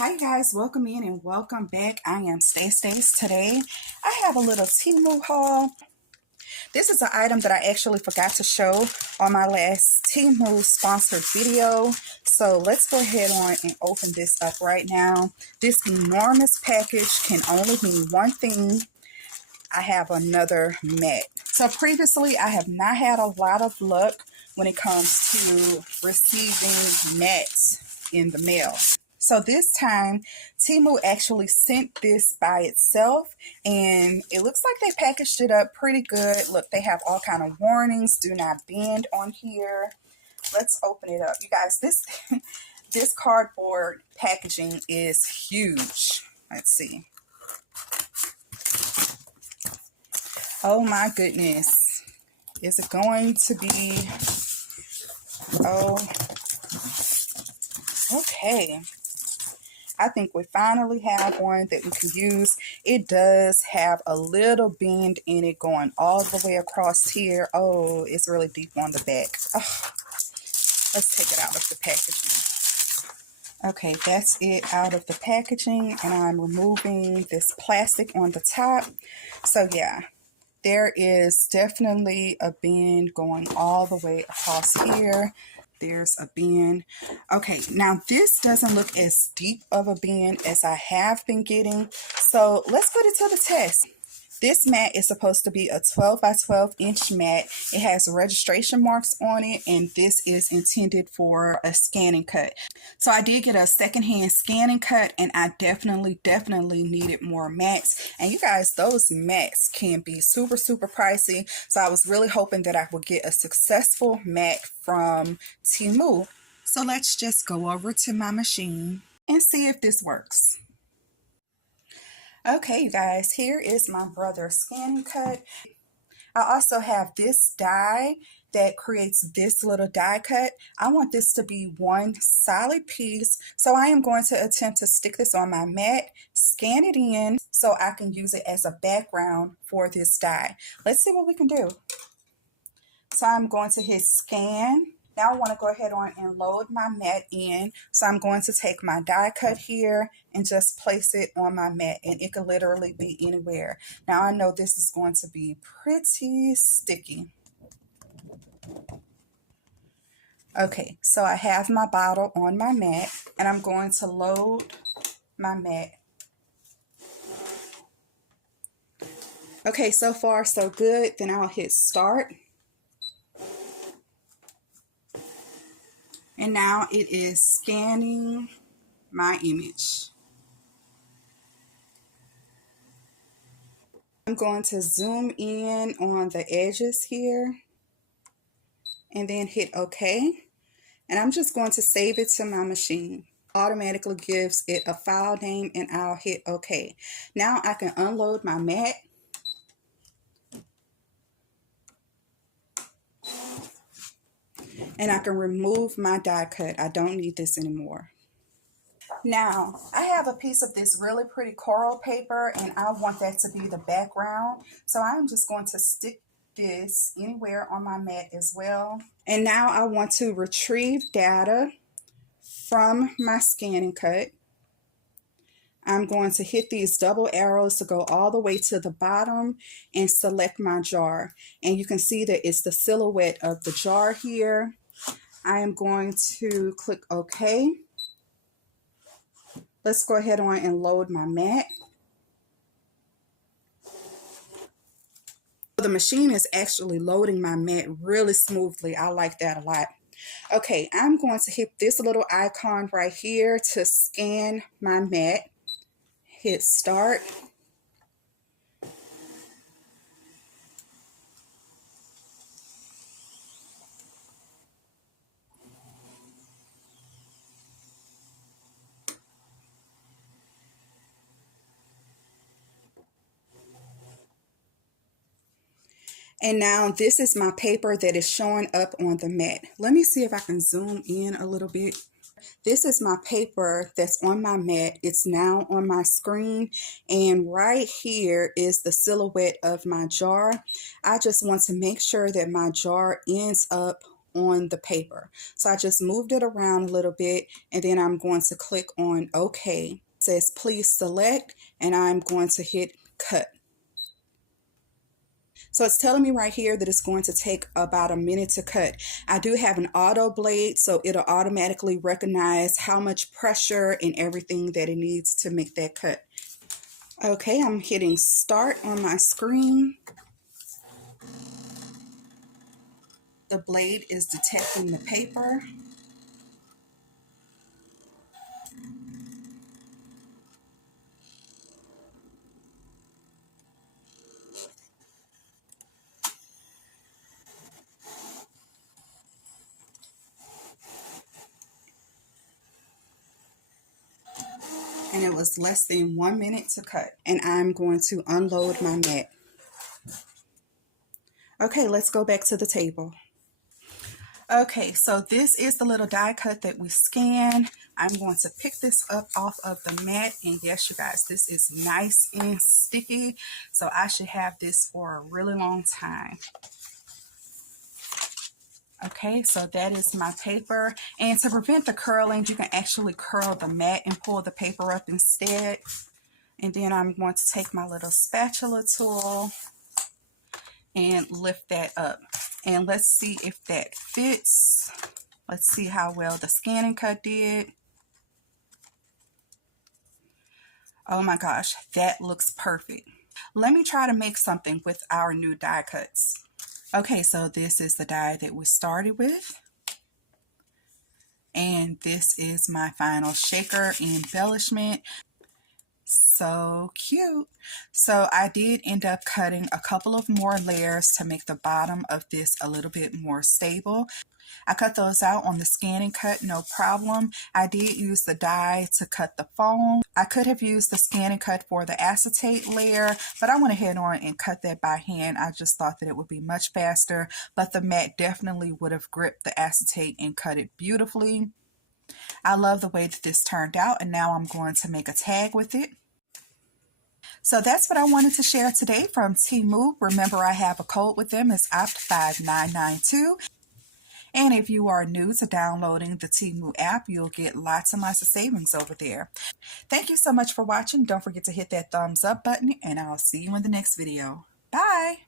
Hi guys, welcome in and welcome back. I am Stace. Today I have a little Temu haul. This is an item that I actually forgot to show on my last Temu sponsored video. So let's go ahead on and open this up right now. This enormous package can only mean one thing. I have another mat. So previously I have not had a lot of luck when it comes to receiving mats in the mail. So this time, Temu actually sent this by itself, and it looks like they packaged it up pretty good. Look, they have all kind of warnings, do not bend on here. Let's open it up. You guys, this cardboard packaging is huge. Let's see. Oh my goodness. Is it going to be... Oh, okay. I think we finally have one that we can use. It does have a little bend in it going all the way across here. Oh, it's really deep on the back. Oh, let's take it out of the packaging. Okay, that's it out of the packaging, and I'm removing this plastic on the top. So yeah, there is definitely a bend going all the way across here. There's a bend. Okay, now this doesn't look as deep of a bend as I have been getting. So let's put it to the test. This mat is supposed to be a 12 by 12 inch mat. It has registration marks on it, and this is intended for a ScanNCut. So I did get a secondhand ScanNCut, and I definitely needed more mats. And you guys, those mats can be super pricey. So I was really hoping that I would get a successful mat from Temu. So let's just go over to my machine and see if this works. Okay, guys, here is my brother's ScanNCut. I also have this die that creates this little die cut. I want this to be one solid piece, so I am going to attempt to stick this on my mat, scan it in so I can use it as a background for this die. Let's see what we can do. So I'm going to hit scan. Now I want to go ahead on and load my mat in. So I'm going to take my die cut here and just place it on my mat, and it could literally be anywhere. Now I know this is going to be pretty sticky. Okay, so I have my bottle on my mat, and I'm going to load my mat. Okay, so far so good. Then I'll hit start. And now it is scanning my image. I'm going to zoom in on the edges here and then hit OK. And I'm just going to save it to my machine. Automatically gives it a file name, and I'll hit OK. Now I can unload my mat. And I can remove my die cut. I don't need this anymore. Now, I have a piece of this really pretty coral paper, and I want that to be the background. So I'm just going to stick this anywhere on my mat as well. And now I want to retrieve data from my ScanNCut. I'm going to hit these double arrows to go all the way to the bottom and select my jar. And you can see that it's the silhouette of the jar here. I am going to click OK. Let's go ahead on and load my mat. The machine is actually loading my mat really smoothly. I like that a lot. Okay, I'm going to hit this little icon right here to scan my mat. Hit start. And now this is my paper that is showing up on the mat. Let me see if I can zoom in a little bit. This is my paper that's on my mat. It's now on my screen, and right here is the silhouette of my jar. I just want to make sure that my jar ends up on the paper. So I just moved it around a little bit, and then I'm going to click on OK. It says please select, and I'm going to hit cut. So it's telling me right here that it's going to take about a minute to cut. I do have an auto blade, so it'll automatically recognize how much pressure and everything that it needs to make that cut. Okay, I'm hitting start on my screen. The blade is detecting the paper. And it was less than 1 minute to cut. And I'm going to unload my mat. Okay, let's go back to the table. Okay, so this is the little die cut that we scan. I'm going to pick this up off of the mat, and yes, you guys, this is nice and sticky, so I should have this for a really long time. Okay, so that is my paper, and to prevent the curling, you can actually curl the mat and pull the paper up instead. And then I'm going to take my little spatula tool and lift that up. And let's see if that fits. Let's see how well the ScanNCut did. Oh my gosh, that looks perfect. Let me try to make something with our new die cuts. Okay, so this is the die that we started with. And this is my final shaker embellishment. So cute. So I did end up cutting a couple of more layers to make the bottom of this a little bit more stable. I cut those out on the ScanNCut, no problem. I did use the die to cut the foam. I could have used the ScanNCut for the acetate layer, but I went ahead on and cut that by hand. I just thought that it would be much faster, but the mat definitely would have gripped the acetate and cut it beautifully. I love the way that this turned out, and now I'm going to make a tag with it. So that's what I wanted to share today from Temu. Remember, I have a code with them. It's OPT5992. And if you are new to downloading the Temu app, you'll get lots and lots of savings over there. Thank you so much for watching. Don't forget to hit that thumbs up button, and I'll see you in the next video. Bye!